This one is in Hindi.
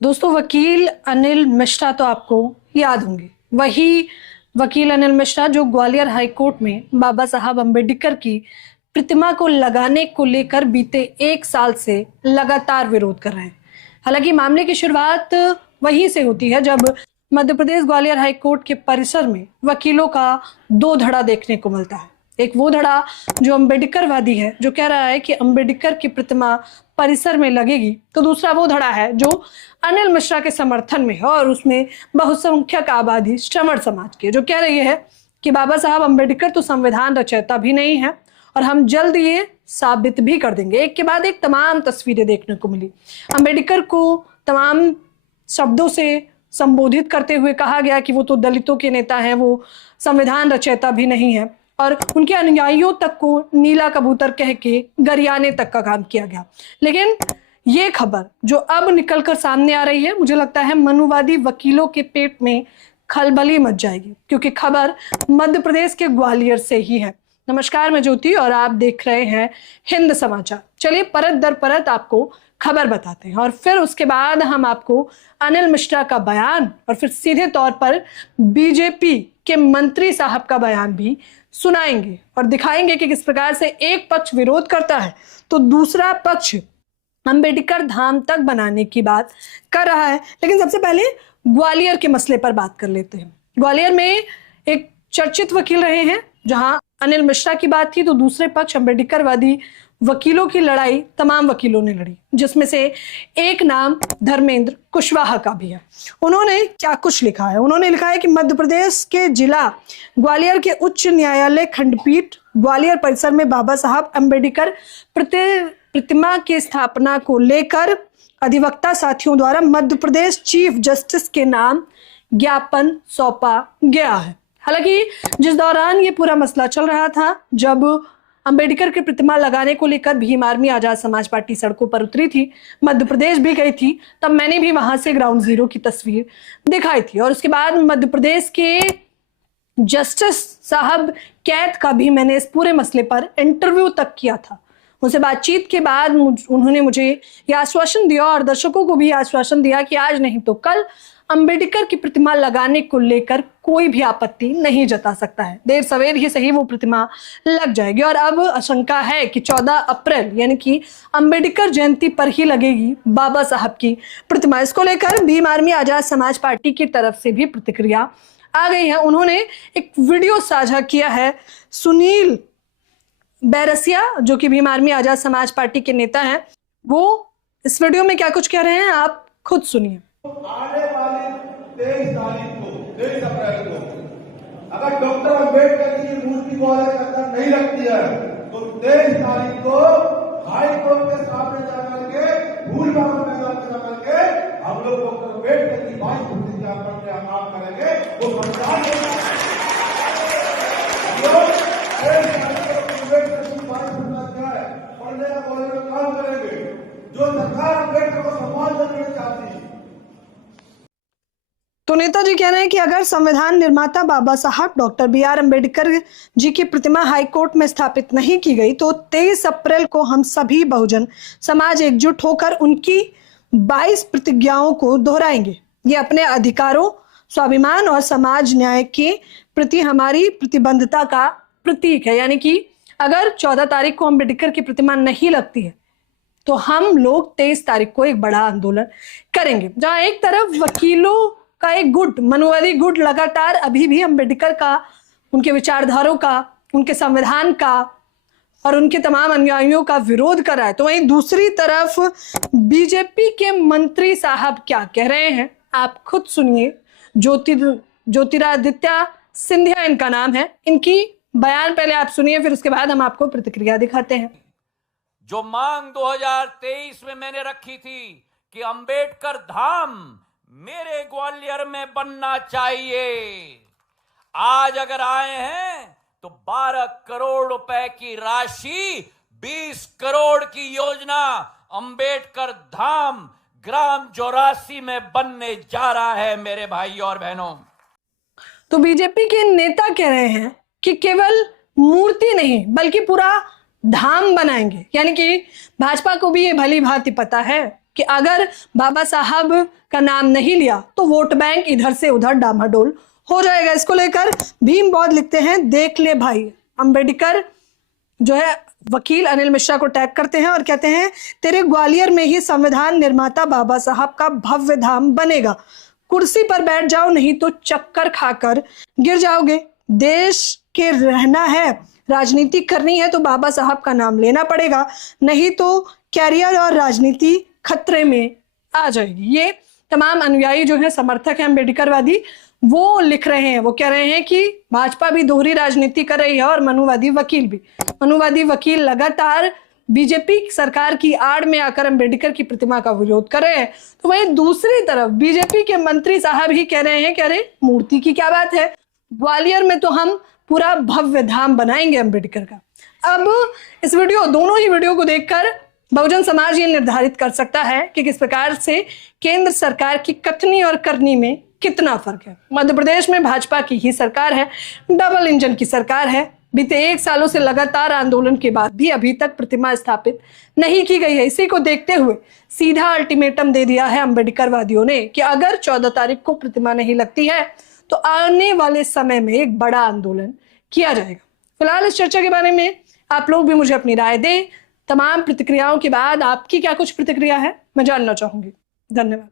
दोस्तों, वकील अनिल मिश्रा तो आपको याद होंगे। वही वकील अनिल मिश्रा जो ग्वालियर हाई कोर्ट में बाबा साहब अम्बेडकर की प्रतिमा को लगाने को लेकर बीते 1 साल से लगातार विरोध कर रहे हैं। हालांकि मामले की शुरुआत वहीं से होती है जब मध्य प्रदेश ग्वालियर हाई कोर्ट के परिसर में वकीलों का दो धड़ा देखने को मिलता है। एक वो धड़ा जो अम्बेडकरवादी है, जो कह रहा है कि अम्बेडकर की प्रतिमा परिसर में लगेगी, तो दूसरा वो धड़ा है जो अनिल मिश्रा के समर्थन में है और उसमें बहुसंख्यक आबादी श्रमण समाज की, जो कह रही है कि बाबा साहब अम्बेडकर तो संविधान रचयिता भी नहीं है और हम जल्द ये साबित भी कर देंगे। एक के बाद एक तमाम तस्वीरें देखने को मिली। अम्बेडकर को तमाम शब्दों से संबोधित करते हुए कहा गया कि वो तो दलितों के नेता हैं, वो संविधान रचयिता भी नहीं है, और उनके अनुयायियों तक को नीला कबूतर कह के गरियाने तक का काम किया गया। लेकिन ये खबर जो अब निकलकर सामने आ रही है, मुझे लगता है मनुवादी वकीलों के पेट में खलबली मच जाएगी, क्योंकि खबर मध्य प्रदेश के ग्वालियर से ही है। नमस्कार, मैं ज्योति और आप देख रहे हैं हिंद समाचार। चलिए परत दर परत आपको खबर बताते हैं और फिर उसके बाद हम आपको अनिल मिश्रा का बयान और फिर सीधे तौर पर बीजेपी के मंत्री साहब का बयान भी सुनाएंगे और दिखाएंगे कि किस प्रकार से एक पक्ष विरोध करता है तो दूसरा पक्ष अंबेडकर धाम तक बनाने की बात कर रहा है। लेकिन सबसे पहले ग्वालियर के मसले पर बात कर लेते हैं। ग्वालियर में एक चर्चित वकील रहे हैं, जहां अनिल मिश्रा की बात थी तो दूसरे पक्ष अम्बेडकरवादी वकीलों की लड़ाई तमाम वकीलों ने लड़ी, जिसमें से एक नाम धर्मेंद्र कुशवाहा का भी है। उन्होंने क्या कुछ लिखा है? उन्होंने लिखा है कि मध्य प्रदेश के जिला ग्वालियर के उच्च न्यायालय खंडपीठ ग्वालियर परिसर में बाबा साहब अम्बेडकर प्रतिमा की स्थापना को लेकर अधिवक्ता साथियों द्वारा मध्य प्रदेश चीफ जस्टिस के नाम ज्ञापन सौंपा गया है। हालांकि जिस दौरान ये पूरा मसला चल रहा था, जब अंबेडकर की प्रतिमा लगाने को लेकर भीम आर्मी आजाद समाज पार्टी सड़कों पर उतरी थी, मध्य प्रदेश भी गई थी, तब मैंने भी वहां से ग्राउंड जीरो की तस्वीर दिखाई थी। और उसके बाद मध्य प्रदेश के जस्टिस साहब कैद का भी मैंने इस पूरे मसले पर इंटरव्यू तक किया था। उनसे बातचीत के बाद उन्होंने मुझे यह आश्वासन दिया और दर्शकों को भी आश्वासन दिया कि आज नहीं तो कल अंबेडकर की प्रतिमा लगाने को लेकर कोई भी आपत्ति नहीं जता सकता है। देर सवेर ही सही वो प्रतिमा लग जाएगी। और अब आशंका है कि 14 अप्रैल यानी कि अंबेडकर जयंती पर ही लगेगी बाबा साहब की प्रतिमा। इसको लेकर भीम आर्मी आजाद समाज पार्टी की तरफ से भी प्रतिक्रिया आ गई है। उन्होंने एक वीडियो साझा किया है। सुनील बैरसिया, जो कि भीम आर्मी आजाद समाज पार्टी के नेता हैं, वो इस वीडियो में क्या कुछ कह रहे हैं आप खुद सुनिए। आने वाली 23 अप्रैल को अगर डॉक्टर अम्बेडकर की मूर्ति को अंदर नहीं लगती है तो 23 तारीख को हाई कोर्ट के सामने जाकर के भूल मैदान में जाकर के हम लोग डॉक्टर अम्बेडकर की 22 प्रतिज्ञा पर काम करेंगे। वो सरकार पढ़ने का काम करेंगे, जो सरकार अम्बेडकर को सम्मान देना चाहती है। तो नेताजी कह रहे हैं कि अगर संविधान निर्माता बाबा साहब डॉक्टर BR अम्बेडकर जी की प्रतिमा हाई कोर्ट में स्थापित नहीं की गई तो 23 अप्रैल को हम सभी बहुजन समाज एकजुट होकर उनकी 22 प्रतिज्ञाओं को दोहराएंगे। ये अपने अधिकारों, स्वाभिमान और समाज न्याय के प्रति हमारी प्रतिबद्धता का प्रतीक है। यानी कि अगर 14 तारीख को अम्बेडकर की प्रतिमा नहीं लगती है तो हम लोग 23 तारीख को एक बड़ा आंदोलन करेंगे। जहां एक तरफ वकीलों का एक गुट, मनुवादी गुट, लगातार अभी भी अम्बेडकर का, उनके विचारधारों का, उनके संविधान का और उनके तमाम अनुयायियों का विरोध कर रहा है, तो वहीं दूसरी तरफ बीजेपी के मंत्री साहब क्या कह रहे हैं आप खुद सुनिए। ज्योतिरादित्य सिंधिया इनका नाम है। इनकी बयान पहले आप सुनिए, फिर उसके बाद हम आपको प्रतिक्रिया दिखाते हैं। जो मांग 2023 में मैंने रखी थी कि अंबेडकर धाम मेरे ग्वालियर में बनना चाहिए, आज अगर आए हैं तो 12 करोड़ रुपए की राशि, 20 करोड़ की योजना अंबेडकर धाम ग्राम 84 में बनने जा रहा है मेरे भाई और बहनों। तो बीजेपी के नेता कह रहे हैं कि केवल मूर्ति नहीं बल्कि पूरा धाम बनाएंगे। यानी कि भाजपा को भी ये भली भांति पता है कि अगर बाबा साहब का नाम नहीं लिया तो वोट बैंक इधर से उधर डामाडोल हो जाएगा। इसको लेकर भीम बौद्ध लिखते हैं, देख ले भाई, अंबेडकर जो है वकील अनिल मिश्रा को टैग करते हैं और कहते हैं तेरे ग्वालियर में ही संविधान निर्माता बाबा साहब का भव्य धाम बनेगा, कुर्सी पर बैठ जाओ नहीं तो चक्कर खाकर गिर जाओगे। देश के रहना है, राजनीति करनी है तो बाबा साहब का नाम लेना पड़ेगा, नहीं तो कैरियर और राजनीति खतरे में आ जाएगी। ये तमाम अनुयायी जो है, समर्थक हैं अम्बेडकरवादी, वो लिख रहे हैं। वो कह रहे हैं कि भाजपा भी दोहरी राजनीति कर रही है और मनुवादी वकील भी। मनुवादी वकील लगातार बीजेपी सरकार की आड़ में आकर अंबेडकर की प्रतिमा का विरोध कर रहे हैं, तो वहीं दूसरी तरफ बीजेपी के मंत्री साहब ही कह रहे हैं कि अरे मूर्ति की क्या बात है, ग्वालियर में तो हम पूरा भव्य धाम बनाएंगे अंबेडकर का। अब इस दोनों ही वीडियो को देखकर बहुजन समाज ये निर्धारित कर सकता है कि किस प्रकार से केंद्र सरकार की कथनी और करनी में कितना फर्क है। मध्य प्रदेश में भाजपा की ही सरकार है, डबल इंजन की सरकार है। बीते 1 सालों से लगातार आंदोलन के बाद भी अभी तक प्रतिमा स्थापित नहीं की गई है। इसी को देखते हुए सीधा अल्टीमेटम दे दिया है अम्बेडकरवादियों ने कि अगर 14 तारीख को प्रतिमा नहीं लगती है तो आने वाले समय में एक बड़ा आंदोलन किया जाएगा। फिलहाल इस चर्चा के बारे में आप लोग भी मुझे अपनी राय दें। तमाम प्रतिक्रियाओं के बाद आपकी क्या कुछ प्रतिक्रिया है, मैं जानना चाहूंगी। धन्यवाद।